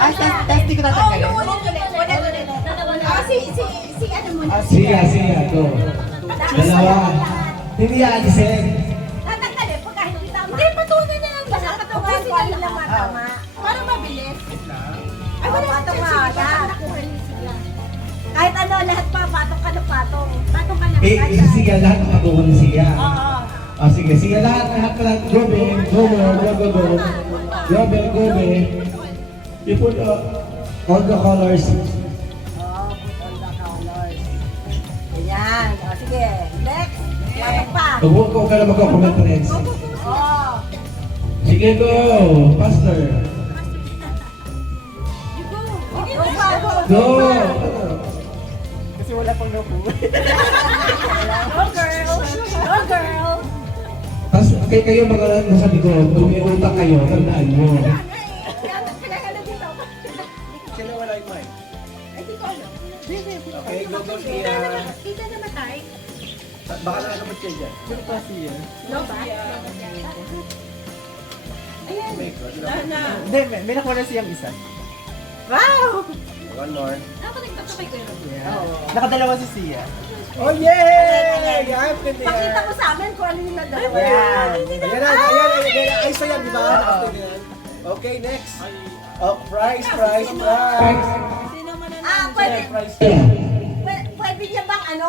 Testing ko tatanggalin. Si ano muna. Siya, go. Dalawa. Hindi alisin. Tatanggalin pagka hindi tama. Hindi, patunan niya lang basta. Patunan ko alam na matama. Para mabilis. Ay, wala patong maaga. Kahit ano, lahat pa, patong ka na patong. Patong ka na. Siya lahat ng patuhan ni Siya. Oo. Sige, siya lahat pa lang. Go. You put all the colors. Oh, put all the colors. Ayan. O, sige. Next. Patong pa. Huwag ka na magkakomment pa rin. Oh. Sige, go! Faster! Go! Kasi wala pang naku. Go, girl. Go, girl. Tapos kayo mga nasa likod, kung may utak kayo, tandaan mo. Sino wala yung mic? Okay, go Kita siya. naman, kita naman tayo. Baka nakakamot kayo dyan. Sino pa siya? No ba? Ayan. Hindi, may nakuha na siyang isa. Wow! One more. Ako nagpapakay ko yun. Yeah. Nakadalawa si Sia. Oh, yay! Yan, ganda yan. Pakita mo sa amin kung ano yung nadalawa. Yan. Ayan. Ay, so yan, di ba? Okay, next. Oh, prize. Pwede, Prize. pwede niya bang ano,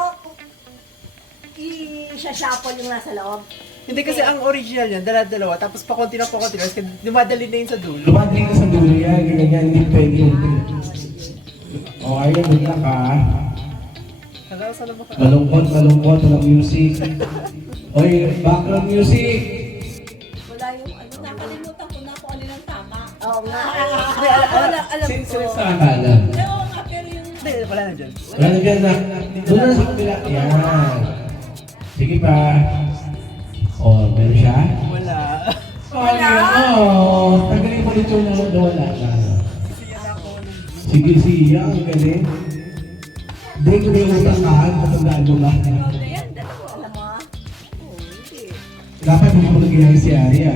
i-shuffle yung nasa loob? Hindi kasi ang original niyan, dalawa, tapos pakunti na, kasi dumadali na yun sa dulo. Lumadling ka sa dulo yan, ganyan, hindi pwede. O, ayun, wala ka. Hala, saan ba ka? Malungkot, walang music. Oy, background music! Wala yung ano, nakalimutan ko na kung ano yung tama. Oo nga. Alam ko. Sa akala. Oo nga, pero yung... Hindi, wala na dyan. Wala na dyan na. Doon na sa kabila. Yan. Sige pa. O, meron siya? Wala. Tagalin mo dito na wala na. Sige, siya. Ang galing. Hindi ko na yung utang matandaan mo ba? Yan, dalawa. Alam mo? Oo, hindi. Dapat mo mo naging si Arya.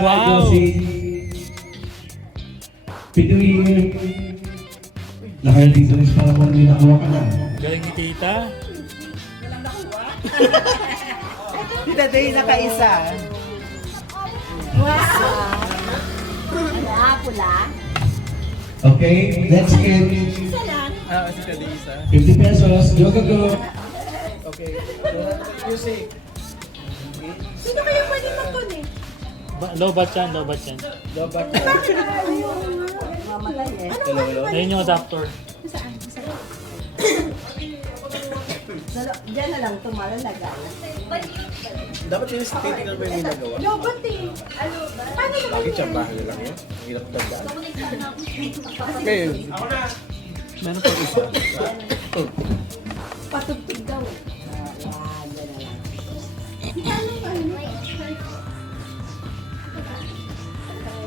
Wow! Pituin. Naka-dito rin para kung hindi nakuha ka na. Galing ni tita. Tita Day, nakaisa. Wow! Wala, pula. Okay, let's get Isa lang. Si Tita Day isa. 50 pesos. Go. Okay. Music. Sino kaya pwede mag-connect? Lobat yan. Go back. Mamatay eh. Hello. Ayun yung adapter. Diyan na lang tumalalaga. Dapat yung titignan mo yung ginagawa. Lobot eh. Paano naman Bakit siya yan? bahay lang yan? Ang hirap tandaan. Ngayon. Meron pa isa. Patugtog daw. Yan, yan na lang.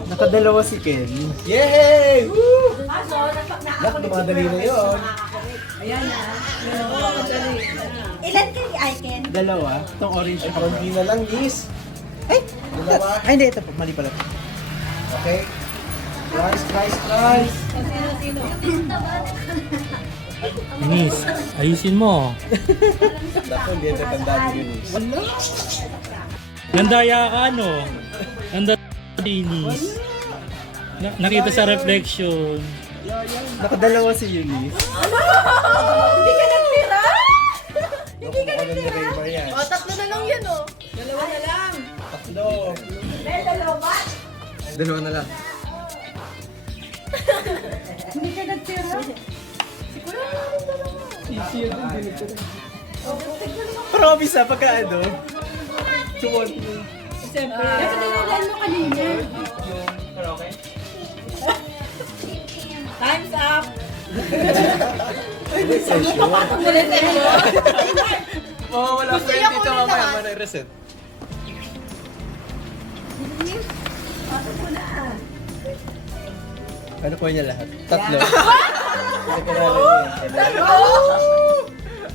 Nakadalawa si Ken. Yay! Woo! So, Lahat dumadali na yun. Ayan na. Ilan kayo Aiken? Dalawa. Itong orange. Ay, konti na lang, Liz. Ay! Dalawa. Ay, hindi. Ito. Mali pala. Okay. Price. Miss, ayusin mo. Dapat hindi natin tandaan yun, Liz. Nandaya ka ano? Dinis. Nakita sa reflection. Nakadalawa si Eunice. Hindi ka nagtira? Hindi ka Ano ni Raymar yan? tatlo na lang yan oh. Dalawa na lang. Tatlo. May dalawa ba? Dalawa na lang. Hindi ka nagtira? Promise pagka ano. Sumon. Siyempre. Dapat dalalan mo kanina. Time's up! Wala pa yun dito mamaya. Mana reset. Ano po niya lahat? Tatlo.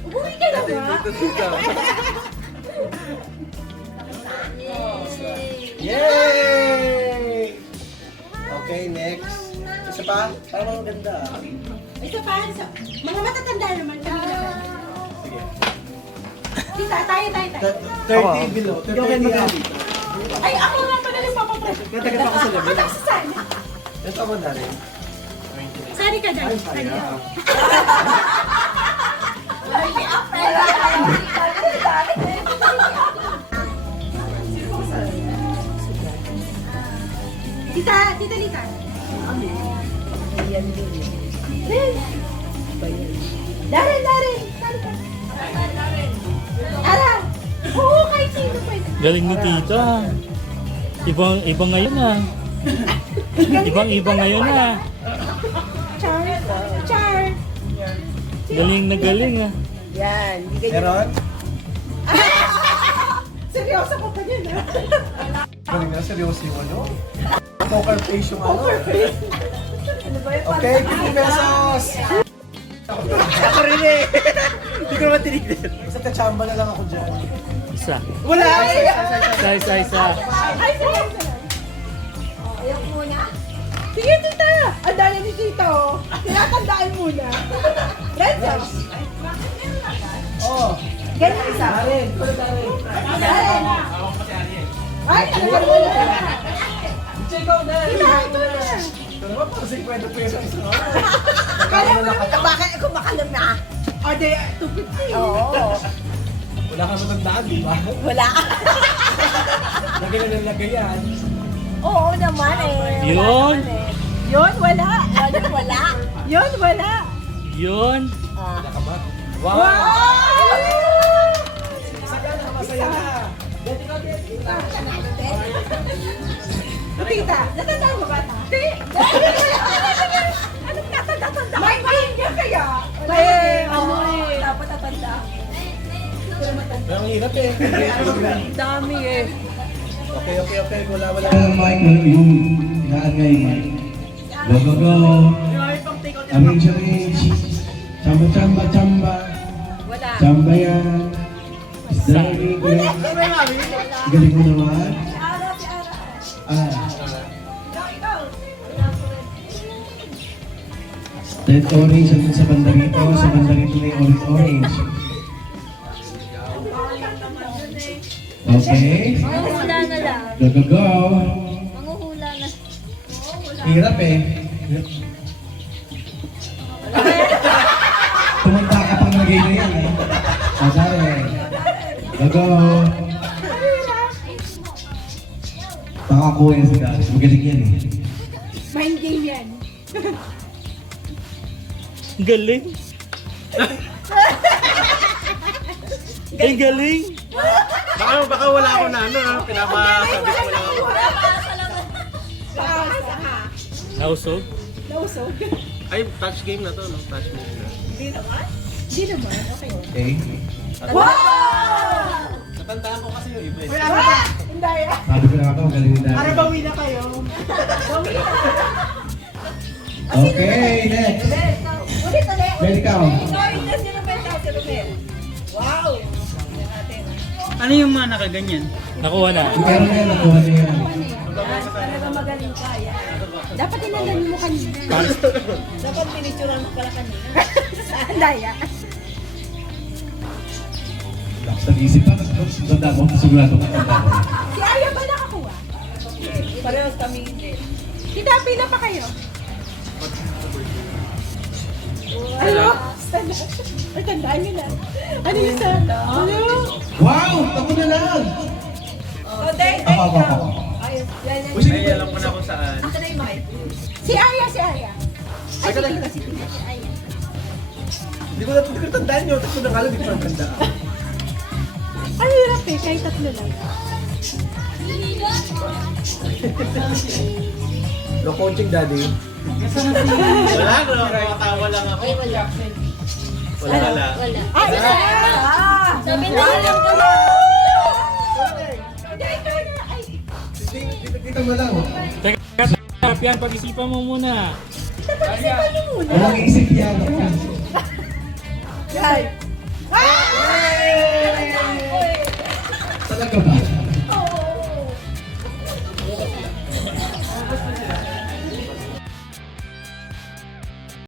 Umuwi ka na ba? Dito. Yay! Okay, next. Isa pa? Parang maganda. Isa pa, isa. Mga matatanda naman kami naman. Sige. Kita, tayo. 30 below. 30 up. Ay, ako nga pala yung papapress. Natagal pa ako sa labi. Atak sa sana. Ito mo na rin. Sari ka dyan. Sari ka. Tita Lita. Darren. Sari ka. Ara. Oo, kahit sino pwede. Galing ni tita. Ibang ngayon ah. Ibang ngayon ah. Char. Galing na galing ah. Yan. Meron? Seryoso ka pa din, ha? Galing na, seryoso yung ano? Poker face yung ano? Ano ba yun? Okay, 50 pesos! Ako rin eh. Hindi ko naman tinignan. Isa kachamba na lang ako dyan. Isa. Wala! Isa. Ay, seryoso lang. Ayaw muna. Sige, tita! Ang dali ni tita, oh. Tinatandaan muna. Red sauce. Oh! Ganyan isa. Darin! Darin. Ay, talaga mo na. Check out na! Tita, ito na. Ito naman pang 50 pesos. Kaya mo naman, bakit ako makalam na? O, di, 250. Oo. Wala ka matandaan, di ba? Wala. Lagay na ng lagay yan. Oo naman eh. Yun. Yun, wala. Wala. Yun, wala. Yun. Wala ka ba? Wow! Masaya na, masaya na. Tita, natandaan mo ba ata? Hindi. Anong natanda-tanda? May finger kaya? May, dapat natanda. Pero ang hirap eh. Dami eh. Okay. Wala. Ang mic, yung inaangay mic. Go. Arrange. Chamba. Wala. Chamba yan. Very good. Galing mo naman. Si Ara. Ikaw. Red orange ang sa banda rito. Sa banda rito na yung orange. Okay. Manguhula na lang. Go. Manguhula na. Hirap eh. Tumanda ka pang lagay na yan eh. Sorry. Go. Pakakuha yan si Darius. Magaling yan eh. Mind game yan. Galing. Ay, galing. Baka wala ako na ano, pinapasabi ko wala ako. Nausog. Nausog. Ay, touch game na to, no? Touch game na. Hindi naman. Okay. Okay. Wow! Natandaan ko kasi yung iba eh. Hindi ah. Sabi ko na nga ba, magaling ni Darius. bawi na kayo. Bawi na. Okay, next. Ulit. Well, ikaw. Wow! Ano yung mga nakaganyan? Nakuha na. Meron na yan, nakuha na yan. Talaga magaling ka. Dapat tinandan mo kanina. Dapat pinicturan mo pala kanina. Saan daya? Lakas ng isip pa. Tanda mo, sigurado ka tanda mo. Si Aya ba nakakuha? Parehas kami hindi. Kita, pila pa kayo? Ano? Ay, tandaan nyo na. Ano yung tanda? Ano? Wow! Tako na lang! Ako. Ayos. Yan. Ay, alam ko na kung saan. Asa na yung mic? Si Aya. Ay, si Tita. Si Aya. Hindi ko natandaan yun. Tapos na nga lang, hindi ko natandaan. Ang hirap eh, kahit tatlo lang. No coaching, daddy. Wala, nakakatawa lang ako. Wala. Ah, isa! Sabi na alam ko na! Hindi, ikaw na! Ay, Dito mo lang. Teka, yan, pag-isipan mo muna. pag-isipan niyo muna. Walang isip yan. Ay! Talaga ba?